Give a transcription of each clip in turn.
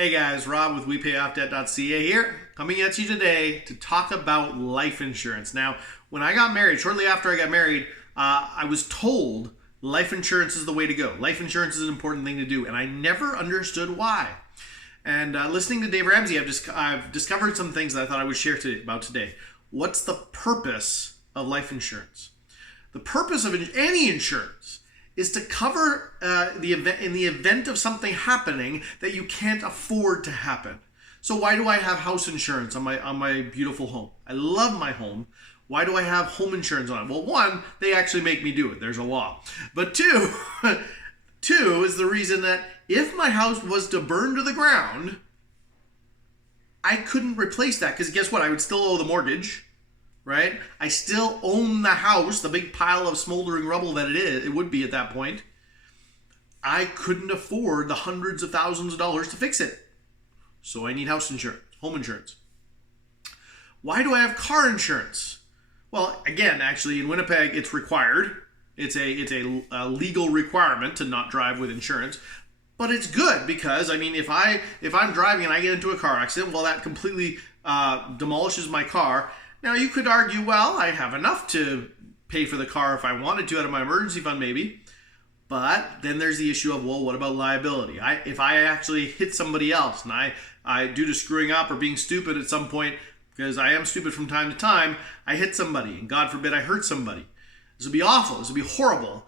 Hey guys, Rob with WePayOffDebt.ca here, coming at you today to talk about life insurance. Now, when I got married, shortly after I got married, I was told life insurance is the way to go. Life insurance is an important thing to do, and I never understood why. And listening to Dave Ramsey, I've discovered some things that I thought I would share about today. What's the purpose of life insurance? The purpose of any insurance is to cover the event in the event of something happening that you can't afford to happen. So why do I have house insurance on my beautiful home? I love my home. Why do I have home insurance on it? Well, one, they actually make me do it. There's a law. But two, two is the reason that if my house was to burn to the ground, I couldn't replace that because guess what? I would still owe the mortgage. Right? I still own the house, the big pile of smoldering rubble that it would be at that point. I couldn't afford the hundreds of thousands of dollars to fix it. So I need house insurance, home insurance. Why do I have car insurance? Well, again, actually in Winnipeg, it's required. It's a legal requirement to not drive with insurance. But it's good because, I mean, if I'm driving and I get into a car accident, well, that completely demolishes my car. Now, you could argue, well, I have enough to pay for the car if I wanted to out of my emergency fund, maybe. But then there's the issue of, well, what about liability? If I actually hit somebody else and I due to screwing up or being stupid at some point, because I am stupid from time to time, I hit somebody and God forbid I hurt somebody. This would be awful. This would be horrible.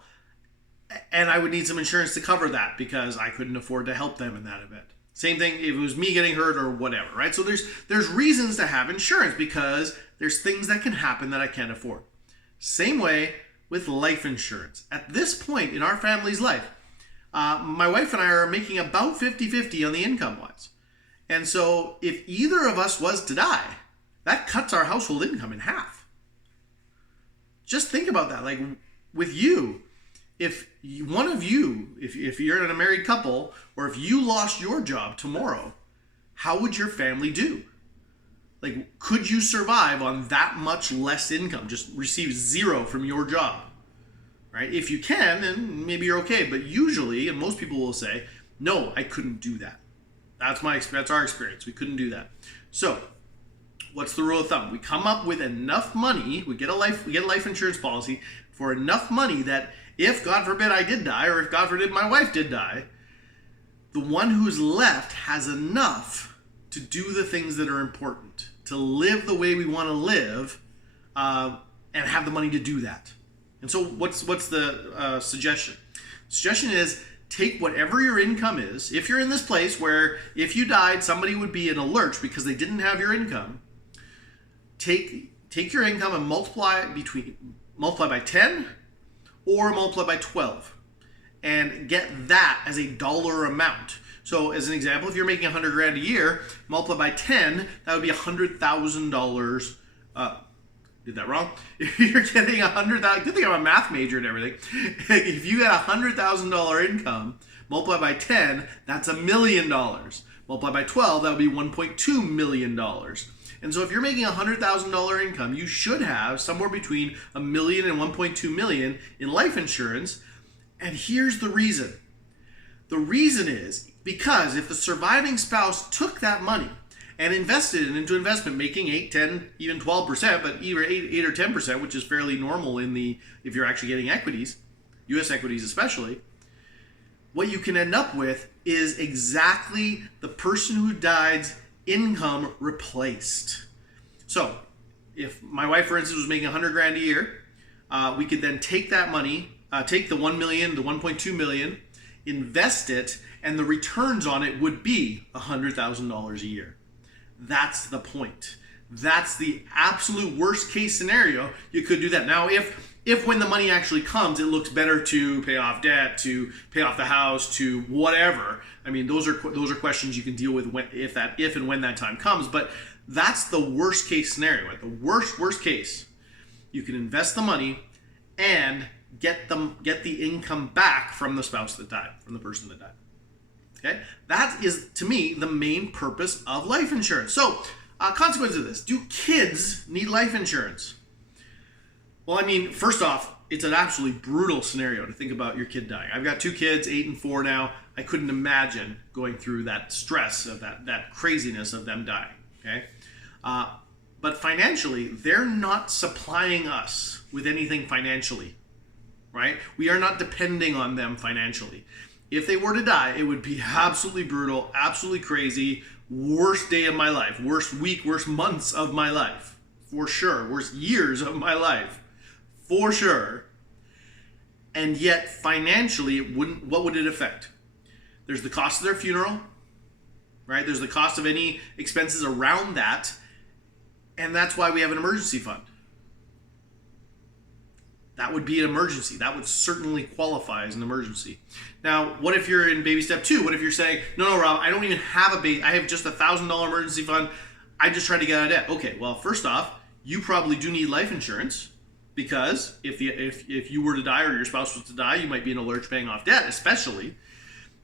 And I would need some insurance to cover that because I couldn't afford to help them in that event. Same thing if it was me getting hurt or whatever, right? So there's reasons to have insurance because there's things that can happen that I can't afford. Same way with life insurance. At this point in our family's life, my wife and I are making about 50-50 on the income-wise. And so if either of us was to die, that cuts our household income in half. Just think about that. Like with you, if one of you, if you're in a married couple, or if you lost your job tomorrow, how would your family do? Like, could you survive on that much less income? Just receive zero from your job, right? If you can, then maybe you're okay. But usually, and most people will say, no, I couldn't do that. That's our experience. We couldn't do that. So, what's the rule of thumb? We come up with enough money. We get a life insurance policy for enough money that if, God forbid, I did die, or if, God forbid, my wife did die, the one who's left has enough to do the things that are important, to live the way we want to live, and have the money to do that. And so what's the suggestion? The suggestion is take whatever your income is. If you're in this place where if you died, somebody would be in a lurch because they didn't have your income, take your income and multiply by 10 or multiply by 12 and get that as a dollar amount. So as an example, if you're making $100,000 a year, multiply by 10, that would be $100,000. Did that wrong? If you're getting $100,000, good thing I'm a math major and everything. If you get $100,000 income, multiply by 10, that's $1 million. Multiply by 12, that would be $1.2 million. And so if you're making $100,000 income, you should have somewhere between $1 million and $1.2 million in life insurance. And here's the reason. The reason is because if the surviving spouse took that money and invested it into investment, making 8, 10, even 12%, but either 8 or 10%, which is fairly normal if you're actually getting equities, U.S. equities especially, what you can end up with is exactly the person who died's income replaced. So if my wife, for instance, was making $100,000 a year, we could then take that money, take the 1 million, the 1.2 million, invest it, and the returns on it would be $100,000 a year. That's the point. That's the absolute worst case scenario. You could do that. Now, if when the money actually comes, it looks better to pay off debt, to pay off the house, to whatever. I mean, those are questions you can deal with if and when that time comes. But that's the worst case scenario. Right? The worst case, you can invest the money and get the income back from the spouse that died, from the person that died. Okay, that is to me the main purpose of life insurance. So, consequence of this: do kids need life insurance? Well, I mean, first off, it's an absolutely brutal scenario to think about your kid dying. I've got 2 kids, 8 and 4 now. I couldn't imagine going through that stress of that craziness of them dying. Okay, but financially, they're not supplying us with anything financially, right? We are not depending on them financially. If they were to die, it would be absolutely brutal, absolutely crazy, worst day of my life, worst week, worst months of my life, for sure, worst years of my life, for sure. And yet, financially, it wouldn't. What would it affect? There's the cost of their funeral, right? There's the cost of any expenses around that, and that's why we have an emergency fund. That would be an emergency. That would certainly qualify as an emergency. Now, what if you're in baby step 2? What if you're saying, no, Rob, I don't even have a baby. I have just $1,000 emergency fund. I just tried to get out of debt. Okay, well, first off, you probably do need life insurance, because if you were to die or your spouse was to die, you might be in a lurch paying off debt, especially.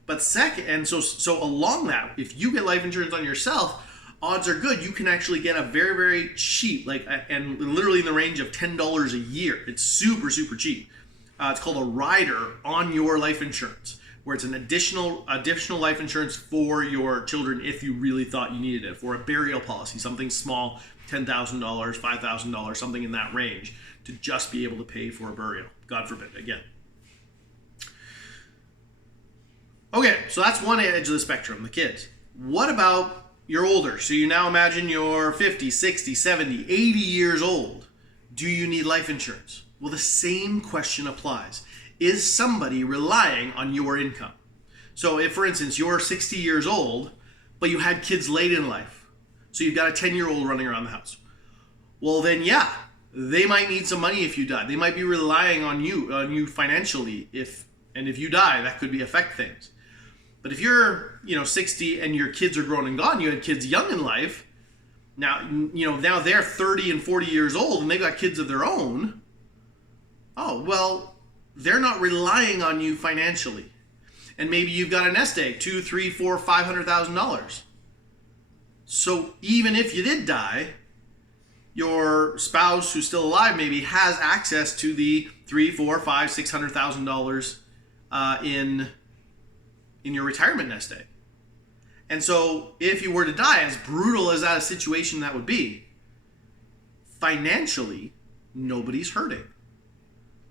But second, and so along that, if you get life insurance on yourself, odds are good you can actually get a very, very cheap, and literally in the range of $10 a year. It's super, super cheap. It's called a rider on your life insurance, where it's an additional life insurance for your children if you really thought you needed it, for a burial policy, something small, $10,000, $5,000, something in that range, to just be able to pay for a burial. God forbid, again. Okay, so that's one edge of the spectrum, the kids. What about you're older? So you now imagine you're 50, 60, 70, 80 years old. Do you need life insurance? Well, the same question applies. Is somebody relying on your income? So if, for instance, you're 60 years old, but you had kids late in life, so you've got a 10-year-old running around the house. Well, then, yeah, they might need some money if you die. They might be relying on you financially. If you die, that could affect things. But if you're, 60 and your kids are grown and gone, you had kids young in life. Now they're 30 and 40 years old and they've got kids of their own. Oh, well, they're not relying on you financially. And maybe you've got a nest egg, $200,000, $300,000, $400,000, $500,000. So even if you did die, your spouse who's still alive maybe has access to the $300,000, $400,000, $500,000, $600,000 in your retirement nest egg. And so if you were to die, as brutal as that a situation that would be, financially, nobody's hurting.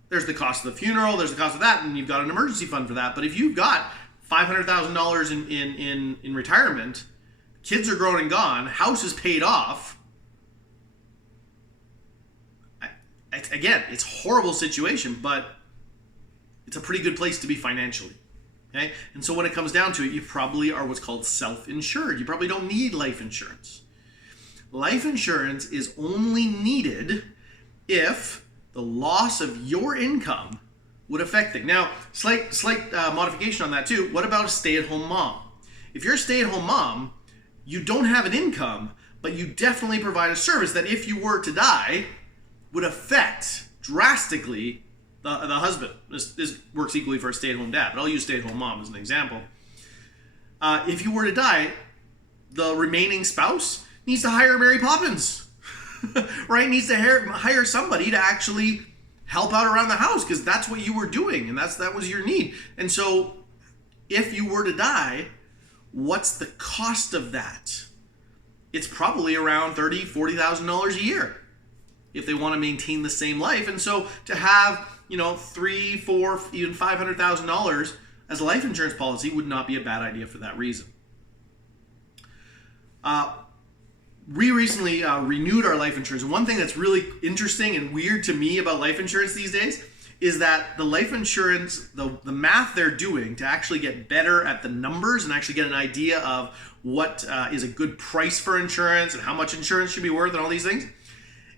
There's the cost of the funeral, there's the cost of that, and you've got an emergency fund for that. But if you've got $500,000 in retirement, kids are grown and gone, house is paid off, again, it's a horrible situation, but it's a pretty good place to be financially. Okay? And so when it comes down to it, you probably are what's called self-insured. You probably don't need life insurance. Life insurance is only needed if the loss of your income would affect it. Now, slight modification on that too. What about a stay-at-home mom? If you're a stay-at-home mom, you don't have an income, but you definitely provide a service that if you were to die, would affect drastically the husband. This works equally for a stay-at-home dad, but I'll use stay-at-home mom as an example. If you were to die, the remaining spouse needs to hire Mary Poppins, right? Needs to hire somebody to actually help out around the house, because that's what you were doing, and that was your need. And so if you were to die, what's the cost of that? It's probably around $30,000, $40,000 a year if they want to maintain the same life. And so to have, $3,000, $4,000, even $500,000 as a life insurance policy would not be a bad idea for that reason. We recently renewed our life insurance. And one thing that's really interesting and weird to me about life insurance these days is that the life insurance, the math they're doing to actually get better at the numbers and actually get an idea of what is a good price for insurance and how much insurance should be worth and all these things,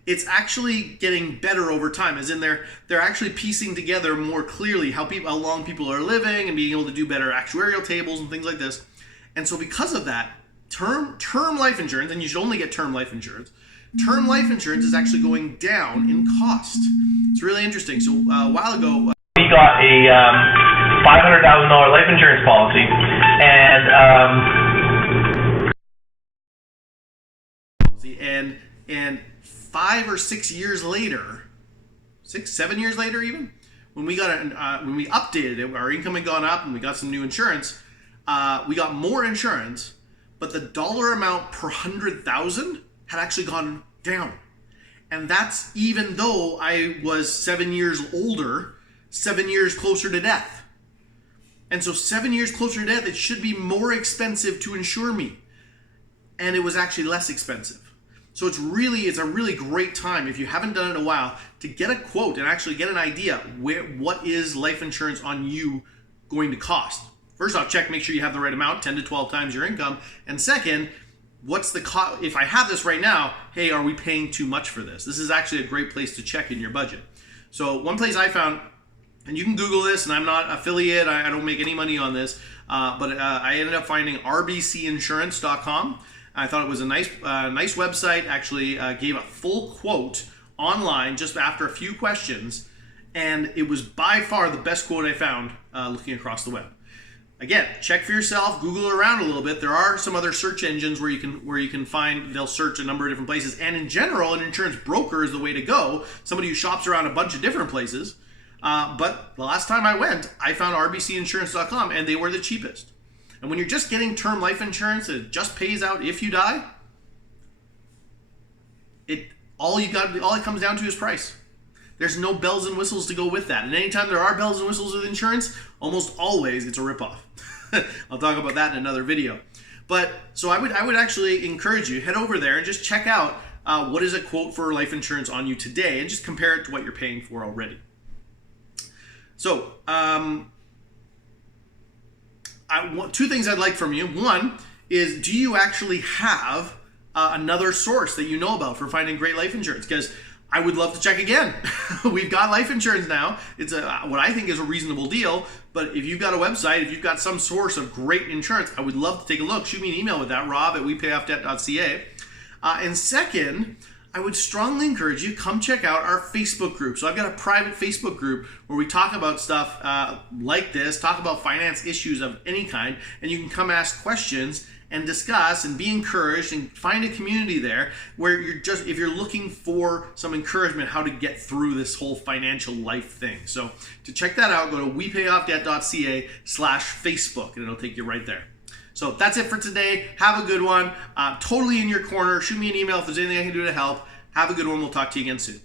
it's actually getting better over time, as in they're actually piecing together more clearly how long people are living and being able to do better actuarial tables and things like this. And so because of that, term life insurance, and you should only get term life insurance, term life insurance is actually going down in cost. It's really interesting. So a while ago, we got a $500,000 life insurance policy, and 5 or 6 years later, 7 years later even, when we updated it, our income had gone up and we got some new insurance, we got more insurance, but the dollar amount per 100,000 had actually gone down. And that's even though I was 7 years older, 7 years closer to death. And so 7 years closer to death, it should be more expensive to insure me. And it was actually less expensive. So it's a really great time, if you haven't done it in a while, to get a quote and actually get an idea what is life insurance on you going to cost. First off, make sure you have the right amount, 10 to 12 times your income. And second, what's the cost? If I have this right now, hey, are we paying too much for this? This is actually a great place to check in your budget. So one place I found, and you can Google this, and I'm not affiliate, I don't make any money on this, but I ended up finding rbcinsurance.com. I thought it was a nice website. Actually gave a full quote online just after a few questions, and it was by far the best quote I found looking across the web. Again, check for yourself, Google around a little bit. There are some other search engines where you can find, they'll search a number of different places, and in general, an insurance broker is the way to go. Somebody who shops around a bunch of different places. But the last time I went, I found rbcinsurance.com, and they were the cheapest. And when you're just getting term life insurance, it just pays out if you die. All it comes down to is price. There's no bells and whistles to go with that. And anytime there are bells and whistles with insurance, almost always it's a ripoff. I'll talk about that in another video. But so I would actually encourage you, head over there and just check out what is a quote for life insurance on you today, and just compare it to what you're paying for already. So, two things I'd like from you. One is, do you actually have another source that you know about for finding great life insurance? Because I would love to check again. We've got life insurance now. It's what I think is a reasonable deal. But if you've got a website, if you've got some source of great insurance, I would love to take a look. Shoot me an email with that, rob@wepayoffdebt.ca. And second, I would strongly encourage you, come check out our Facebook group. So I've got a private Facebook group where we talk about stuff like this, talk about finance issues of any kind, and you can come ask questions and discuss and be encouraged, and find a community there where if you're looking for some encouragement how to get through this whole financial life thing. So to check that out, go to wepayoffdebt.ca/Facebook, and it'll take you right there. So that's it for today. Have a good one. Totally in your corner. Shoot me an email if there's anything I can do to help. Have a good one. We'll talk to you again soon.